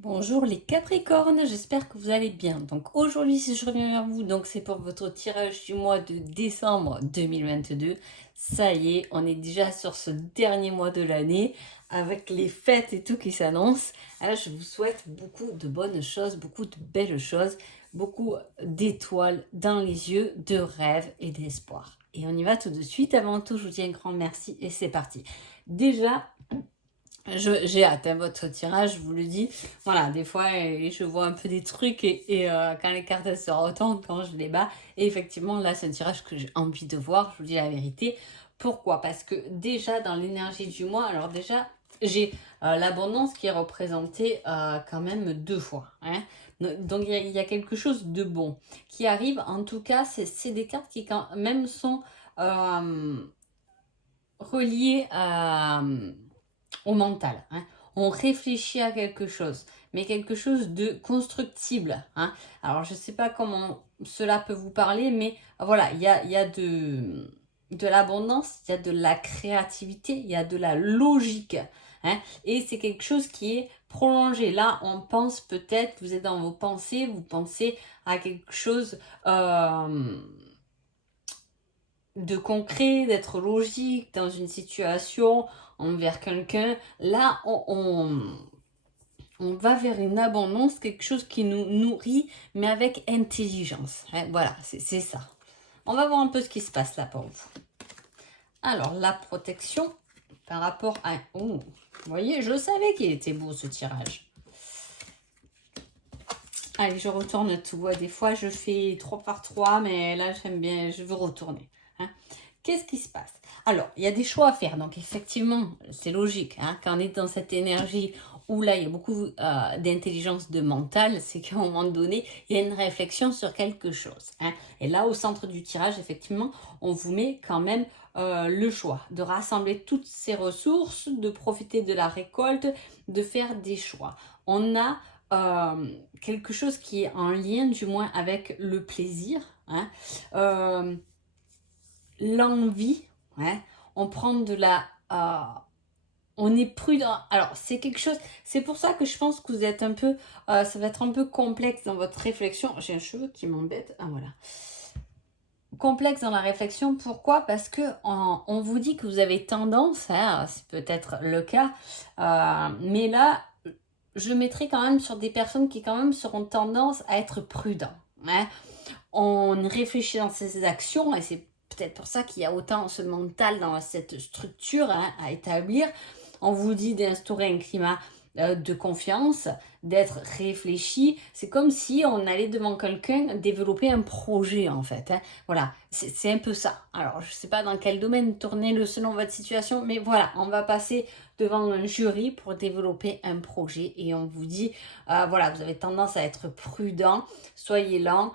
Bonjour les Capricornes, j'espère que vous allez bien. Donc aujourd'hui, si je reviens vers vous, donc c'est pour votre tirage du mois de décembre 2022. Ça y est, on est déjà sur ce dernier mois de l'année avec les fêtes et tout qui s'annoncent. Alors je vous souhaite beaucoup de bonnes choses, beaucoup de belles choses, beaucoup d'étoiles dans les yeux, de rêves et d'espoir. Et on y va tout de suite. Avant tout, je vous dis un grand merci et c'est parti. Déjà, j'ai hâte, hein, votre tirage, je vous le dis. Voilà, des fois, je vois un peu des trucs et quand les cartes elles se retournent, quand je les bats, et effectivement, là, c'est un tirage que j'ai envie de voir, je vous dis la vérité. Pourquoi? Parce que déjà, dans l'énergie du mois, alors déjà, j'ai l'abondance qui est représentée quand même deux fois, hein. Donc, il y a quelque chose de bon qui arrive. En tout cas, c'est des cartes qui quand même sont reliées au mental, hein. On réfléchit à quelque chose, mais quelque chose de constructible, hein. Alors, je ne sais pas comment cela peut vous parler, mais voilà, il y a de l'abondance, il y a de la créativité, il y a de la logique, hein, et c'est quelque chose qui est prolongé. Là, on pense peut-être, vous êtes dans vos pensées, vous pensez à quelque chose de concret, d'être logique dans une situation envers quelqu'un. Là, on va vers une abondance, quelque chose qui nous nourrit, mais avec intelligence, hein. Voilà, c'est ça. On va voir un peu ce qui se passe là pour vous. Alors, la protection par rapport à... Oh, vous voyez, je savais qu'il était beau ce tirage. Allez, je retourne tout. Ouais, des fois, je fais 3 par 3, mais là, j'aime bien, je veux retourner, hein. Qu'est-ce qui se passe? Alors, il y a des choix à faire. Donc, effectivement, c'est logique, hein, quand on est dans cette énergie où là, il y a beaucoup d'intelligence de mental, c'est qu'à un moment donné, il y a une réflexion sur quelque chose, hein. Et là, au centre du tirage, effectivement, on vous met quand même le choix de rassembler toutes ces ressources, de profiter de la récolte, de faire des choix. On a quelque chose qui est en lien, du moins, avec le plaisir, hein. L'envie, ouais. On prend de la... on est prudent. Alors, c'est quelque chose... C'est pour ça que je pense que vous êtes un peu... ça va être un peu complexe dans votre réflexion. J'ai un cheveu qui m'embête. Ah, voilà. Complexe dans la réflexion. Pourquoi? Parce que on vous dit que vous avez tendance, hein, c'est peut-être le cas, mais là, je mettrai quand même sur des personnes qui quand même seront tendance à être prudents, hein. On réfléchit dans ses actions et c'est peut-être pour ça qu'il y a autant ce mental dans cette structure, hein, à établir. On vous dit d'instaurer un climat de confiance, d'être réfléchi. C'est comme si on allait devant quelqu'un développer un projet en fait, hein. Voilà, c'est un peu ça. Alors, je ne sais pas dans quel domaine tourner selon votre situation, mais voilà, on va passer devant un jury pour développer un projet et on vous dit, voilà, vous avez tendance à être prudent, soyez lent.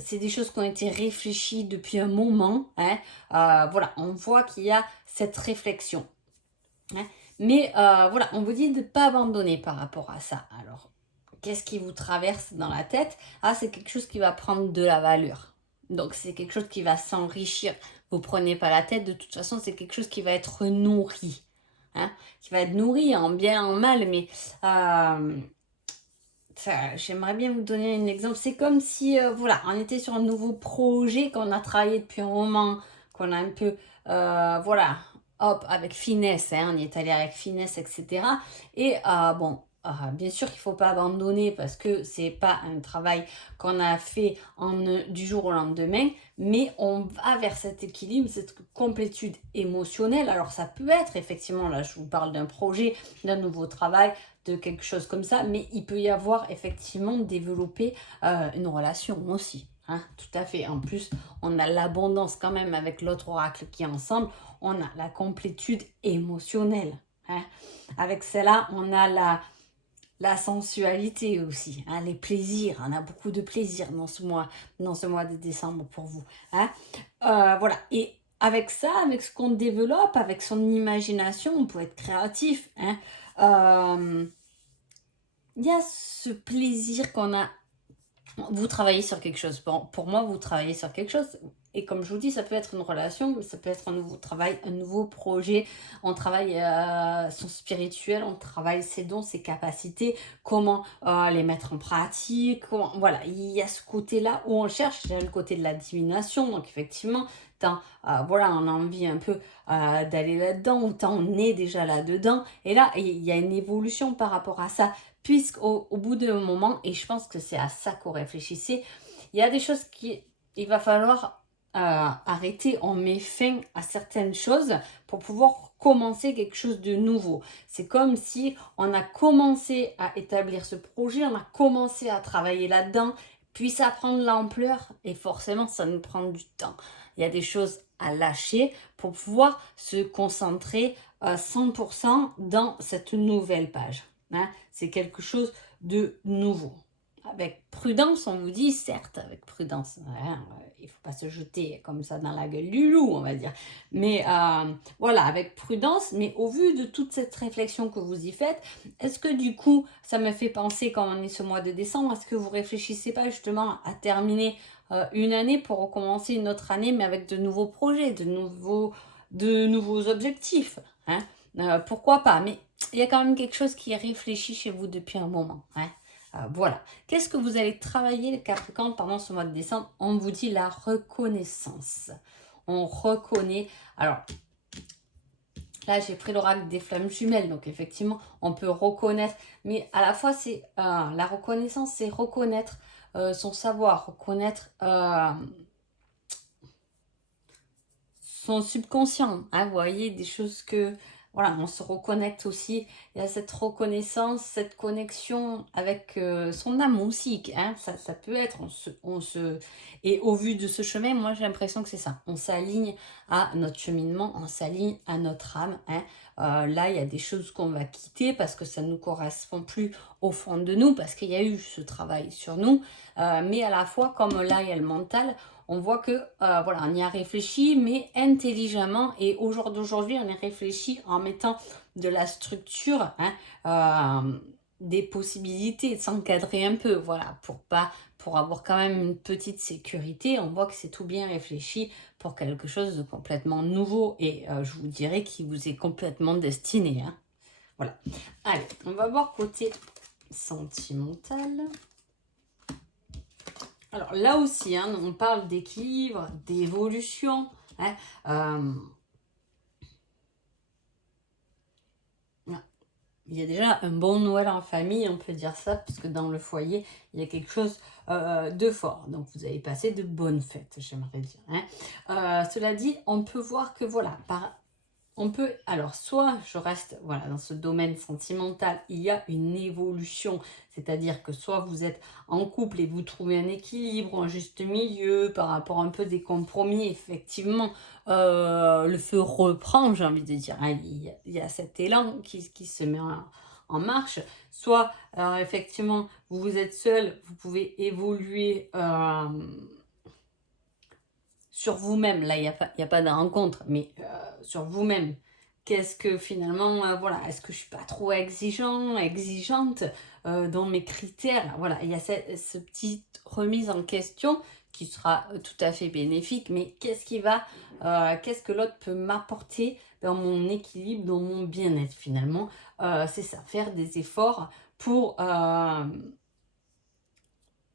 C'est des choses qui ont été réfléchies depuis un moment, hein. Voilà, on voit qu'il y a cette réflexion, hein. Mais voilà, on vous dit de ne pas abandonner par rapport à ça. Alors, qu'est-ce qui vous traverse dans la tête? Ah, c'est quelque chose qui va prendre de la valeur. Donc, c'est quelque chose qui va s'enrichir. Vous prenez pas la tête, de toute façon, c'est quelque chose qui va être nourri, hein, qui va être nourri en bien, en mal, mais j'aimerais bien vous donner un exemple. C'est comme si, voilà, on était sur un nouveau projet qu'on a travaillé depuis un moment, qu'on a un peu, voilà, hop, avec finesse, hein, on y est allé avec finesse, etc. Et bon, bien sûr qu'il ne faut pas abandonner parce que c'est pas un travail qu'on a fait du jour au lendemain, mais on va vers cet équilibre, cette complétude émotionnelle. Alors ça peut être effectivement, là je vous parle d'un projet, d'un nouveau travail, de quelque chose comme ça, mais il peut y avoir effectivement développé une relation aussi, hein, tout à fait. En plus, on a l'abondance quand même avec l'autre oracle qui est ensemble, on a la complétude émotionnelle, hein. Avec celle-là, on a la sensualité aussi, hein, les plaisirs. On a beaucoup de plaisir dans ce mois de décembre pour vous, hein. Voilà. Et avec ça, avec ce qu'on développe, avec son imagination, on peut être créatif, hein. Il y a ce plaisir qu'on a. Vous travaillez sur quelque chose. Bon, pour moi, vous travaillez sur quelque chose. et comme je vous dis, ça peut être une relation, mais ça peut être un nouveau travail, un nouveau projet. On travaille son spirituel, on travaille ses dons, ses capacités, comment les mettre en pratique. Voilà, il y a ce côté-là où on cherche, il y a le côté de la divination. Donc effectivement, voilà, on a envie un peu d'aller là-dedans, autant on est déjà là-dedans. Et là, il y a une évolution par rapport à ça, puisqu'au bout d'un moment, et je pense que c'est à ça qu'on réfléchissait, il y a des choses il va falloir arrêter, on met fin à certaines choses pour pouvoir commencer quelque chose de nouveau. C'est comme si on a commencé à établir ce projet, on a commencé à travailler là-dedans, puis ça prend de l'ampleur et forcément ça nous prend du temps. Il y a des choses à lâcher pour pouvoir se concentrer 100% dans cette nouvelle page. Hein. C'est quelque chose de nouveau. Avec prudence, on vous dit, certes, avec prudence, hein, il ne faut pas se jeter comme ça dans la gueule du loup, on va dire. Mais voilà, avec prudence, mais au vu de toute cette réflexion que vous y faites, est-ce que du coup, ça me fait penser, quand on est ce mois de décembre, est-ce que vous réfléchissez pas justement à terminer une année pour recommencer une autre année, mais avec de nouveaux projets, de nouveaux objectifs, hein. Pourquoi pas? Mais il y a quand même quelque chose qui est réfléchi chez vous depuis un moment, hein. Voilà. Qu'est-ce que vous allez travailler, les Capricornes, pendant ce mois de décembre? On vous dit la reconnaissance. On reconnaît. Alors, là, j'ai pris l'oracle des flammes jumelles. Donc, effectivement, on peut reconnaître. Mais à la fois, c'est la reconnaissance, c'est reconnaître son savoir, reconnaître son subconscient. Hein, vous voyez, des choses que... Voilà, on se reconnecte aussi. Il y a cette reconnaissance, cette connexion avec son âme aussi. Hein, ça peut être. Et au vu de ce chemin, moi j'ai l'impression que c'est ça. On s'aligne à notre cheminement, on s'aligne à notre âme. Hein. Là, il y a des choses qu'on va quitter parce que ça ne nous correspond plus au fond de nous, parce qu'il y a eu ce travail sur nous. Mais à la fois, comme là, il y a le mental, on voit que voilà, on y a réfléchi, mais intelligemment. Et au jour d'aujourd'hui, on y réfléchi en mettant de la structure, hein, des possibilités, de s'encadrer un peu, voilà, pour avoir quand même une petite sécurité. On voit que c'est tout bien réfléchi pour quelque chose de complètement nouveau. Et je vous dirais qu'il vous est complètement destiné. Hein. Voilà. Allez, on va voir côté sentimental. Alors là aussi, hein, on parle d'équilibre, d'évolution. Hein, il y a déjà un bon Noël en famille, on peut dire ça, puisque dans le foyer, il y a quelque chose de fort. Donc vous avez passé de bonnes fêtes, j'aimerais dire. Hein. Cela dit, on peut voir que voilà, on peut, alors soit je reste voilà, dans ce domaine sentimental, il y a une évolution, c'est-à-dire que soit vous êtes en couple et vous trouvez un équilibre, un juste milieu par rapport un peu des compromis, effectivement, le feu reprend, j'ai envie de dire, hein, il y a cet élan qui se met en marche, soit effectivement vous êtes seul, vous pouvez évoluer sur vous-même, là, il n'y a pas de rencontre, mais sur vous-même. Qu'est-ce que finalement, voilà, est-ce que je suis pas trop exigeante dans mes critères? Voilà, il y a cette petite remise en question qui sera tout à fait bénéfique, mais qu'est-ce que l'autre peut m'apporter dans mon équilibre, dans mon bien-être finalement? C'est ça, faire des efforts pour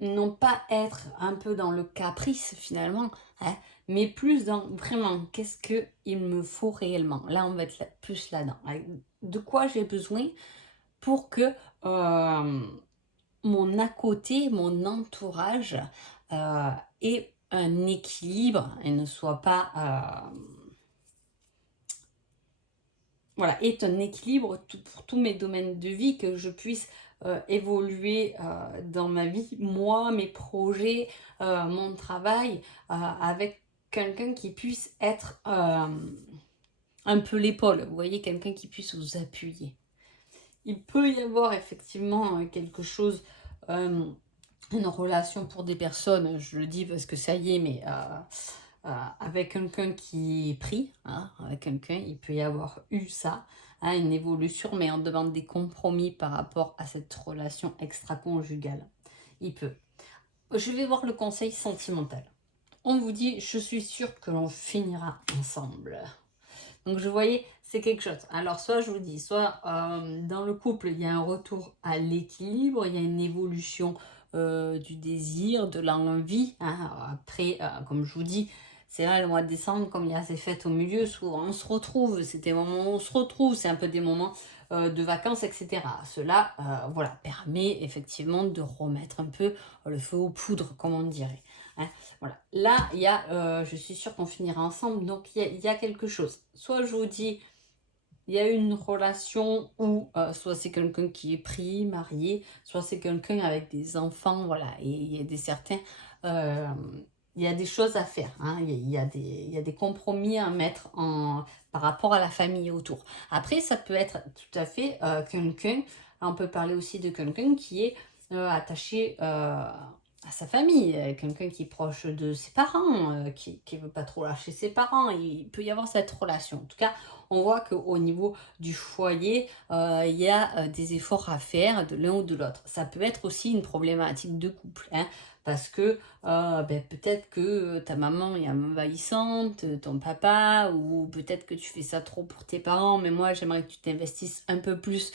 non pas être un peu dans le caprice finalement, hein, mais plus dans vraiment qu'est-ce qu'il me faut réellement. Là, on va être plus là-dedans. De quoi j'ai besoin pour que mon à côté, mon entourage ait un équilibre et ne soit pas... voilà, ait un équilibre pour tous mes domaines de vie, que je puisse évoluer dans ma vie, moi, mes projets, mon travail, avec quelqu'un qui puisse être un peu l'épaule, vous voyez, quelqu'un qui puisse vous appuyer. Il peut y avoir effectivement quelque chose, une relation pour des personnes, je le dis parce que ça y est, mais avec quelqu'un qui est pris, hein, avec quelqu'un, il peut y avoir eu ça, hein, une évolution, mais on demande des compromis par rapport à cette relation extra-conjugale. Il peut. Je vais voir le conseil sentimental. on vous dit, je suis sûre que l'on finira ensemble. Donc, je voyais, c'est quelque chose. Alors, soit je vous dis, soit dans le couple, il y a un retour à l'équilibre, il y a une évolution du désir, de l'envie. Hein. Après, comme je vous dis, c'est là le mois de décembre, comme il y a ces fêtes au milieu, souvent on se retrouve, c'est des moments où on se retrouve, c'est un peu des moments de vacances, etc. Cela, voilà, permet effectivement de remettre un peu le feu aux poudres, comme on dirait. Hein. Voilà. Là, il y a, je suis sûre qu'on finira ensemble, donc il y a quelque chose. Soit je vous dis, il y a une relation où soit c'est quelqu'un qui est pris, marié, soit c'est quelqu'un avec des enfants, voilà, et il y a certains, il y a des choses à faire, hein, il y a des compromis à mettre par rapport à la famille autour. Après, ça peut être tout à fait quelqu'un, on peut parler aussi de quelqu'un qui est attaché à sa famille, quelqu'un qui est proche de ses parents, qui ne veut pas trop lâcher ses parents, il peut y avoir cette relation. En tout cas, on voit qu'au niveau du foyer, il y a des efforts à faire de l'un ou de l'autre. Ça peut être aussi une problématique de couple, hein, parce que peut-être que ta maman est envahissante, ton papa, ou peut-être que tu fais ça trop pour tes parents, mais moi j'aimerais que tu t'investisses un peu plus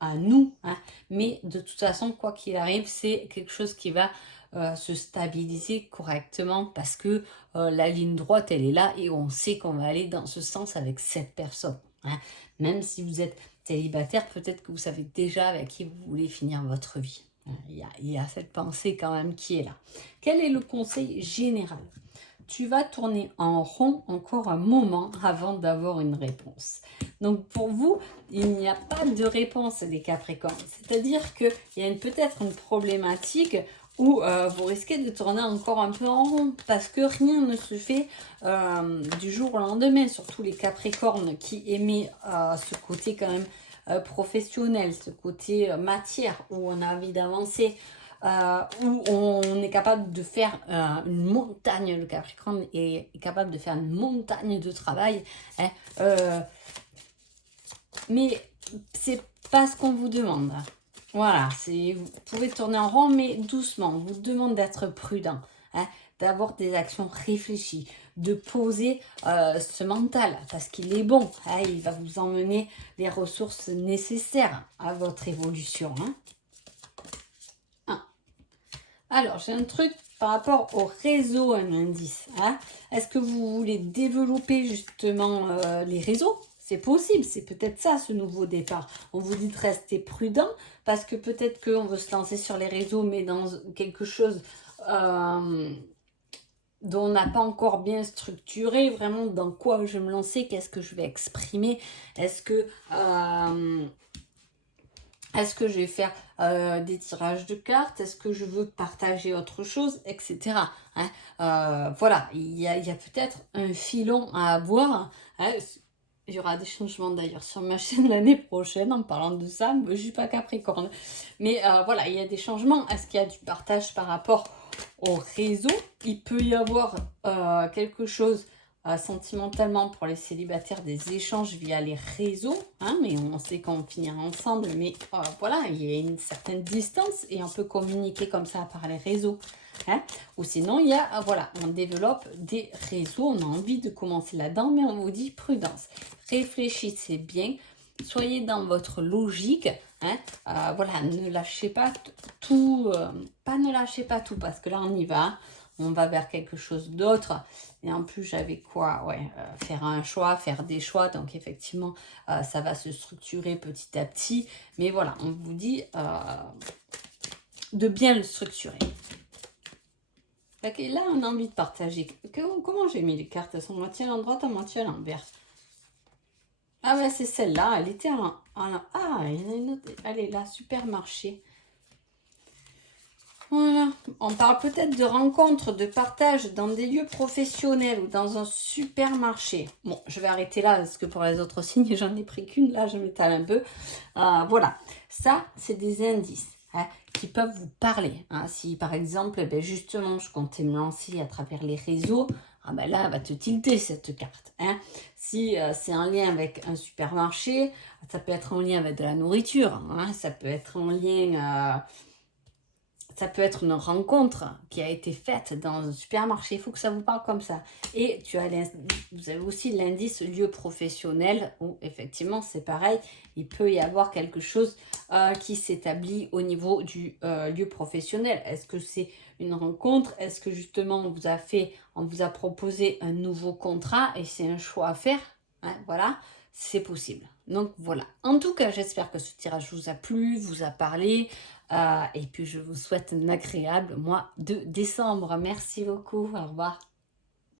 à nous, hein. Mais de toute façon, quoi qu'il arrive, c'est quelque chose qui va se stabiliser correctement parce que la ligne droite, elle est là et on sait qu'on va aller dans ce sens avec cette personne. Hein. Même si vous êtes célibataire, peut-être que vous savez déjà avec qui vous voulez finir votre vie. Il y a cette pensée quand même qui est là. Quel est le conseil général? Tu vas tourner en rond encore un moment avant d'avoir une réponse. Donc pour vous, il n'y a pas de réponse les Capricornes. C'est-à-dire qu'il y a peut-être une problématique où vous risquez de tourner encore un peu en rond parce que rien ne se fait du jour au lendemain, surtout les Capricornes qui aimaient ce côté quand même professionnel, ce côté matière où on a envie d'avancer. Où on est capable de faire une montagne, le Capricorne est capable de faire une montagne de travail, hein, mais c'est pas ce qu'on vous demande. Voilà, vous pouvez tourner en rond, mais doucement. On vous demande d'être prudent, hein, d'avoir des actions réfléchies, de poser ce mental, parce qu'il est bon, hein, il va vous emmener les ressources nécessaires à votre évolution. Hein. Alors, j'ai un truc par rapport au réseau, un indice. Hein. Est-ce que vous voulez développer justement les réseaux? C'est possible, c'est peut-être ça ce nouveau départ. On vous dit de rester prudent parce que peut-être qu'on veut se lancer sur les réseaux, mais dans quelque chose dont on n'a pas encore bien structuré, vraiment dans quoi je vais me lancer, qu'est-ce que je vais exprimer, est-ce que je vais faire des tirages de cartes? Est-ce que je veux partager autre chose, etc. Hein. Voilà, il y a peut-être un filon à avoir. Hein. Il y aura des changements d'ailleurs sur ma chaîne l'année prochaine en parlant de ça. Je ne suis pas Capricorne. Mais voilà, il y a des changements. Est-ce qu'il y a du partage par rapport au réseau? Il peut y avoir quelque chose sentimentalement pour les célibataires, des échanges via les réseaux, hein, mais on sait qu'on finira ensemble, mais voilà, il y a une certaine distance et on peut communiquer comme ça par les réseaux. Hein. Ou sinon, il y a, voilà, on développe des réseaux, on a envie de commencer là-dedans, mais on vous dit prudence. Réfléchissez bien, soyez dans votre logique. Hein. Voilà, ne lâchez pas tout, ne lâchez pas tout, parce que là, on y va. On va vers quelque chose d'autre. Et en plus, j'avais quoi? Ouais, faire un choix, faire des choix. Donc, effectivement, ça va se structurer petit à petit. Mais voilà, on vous dit de bien le structurer. Okay, là, on a envie de partager. Comment j'ai mis les cartes? Elles sont moitié à l'endroit, à moitié à l'envers. Ah ouais, c'est celle-là. Elle était Ah, il y en a une autre. Elle est là, supermarché. Voilà, on parle peut-être de rencontres, de partage dans des lieux professionnels ou dans un supermarché. Bon, je vais arrêter là parce que pour les autres signes, j'en ai pris qu'une. Là, je m'étale un peu. Voilà, ça, c'est des indices qui peuvent vous parler. Hein. Si, par exemple, justement, je comptais me lancer à travers les réseaux, là, elle va te tilter cette carte. Hein. Si c'est en lien avec un supermarché, ça peut être en lien avec de la nourriture. Hein. Ça peut être en lien... ça peut être une rencontre qui a été faite dans un supermarché. Il faut que ça vous parle comme ça. Et vous avez aussi l'indice lieu professionnel où effectivement c'est pareil. Il peut y avoir quelque chose qui s'établit au niveau du lieu professionnel. Est-ce que c'est une rencontre? Est-ce que justement on vous a proposé un nouveau contrat et c'est un choix à faire? Hein, voilà, c'est possible. Donc voilà. En tout cas, j'espère que ce tirage vous a plu, vous a parlé. Et puis je vous souhaite un agréable mois de décembre. Merci beaucoup. Au revoir.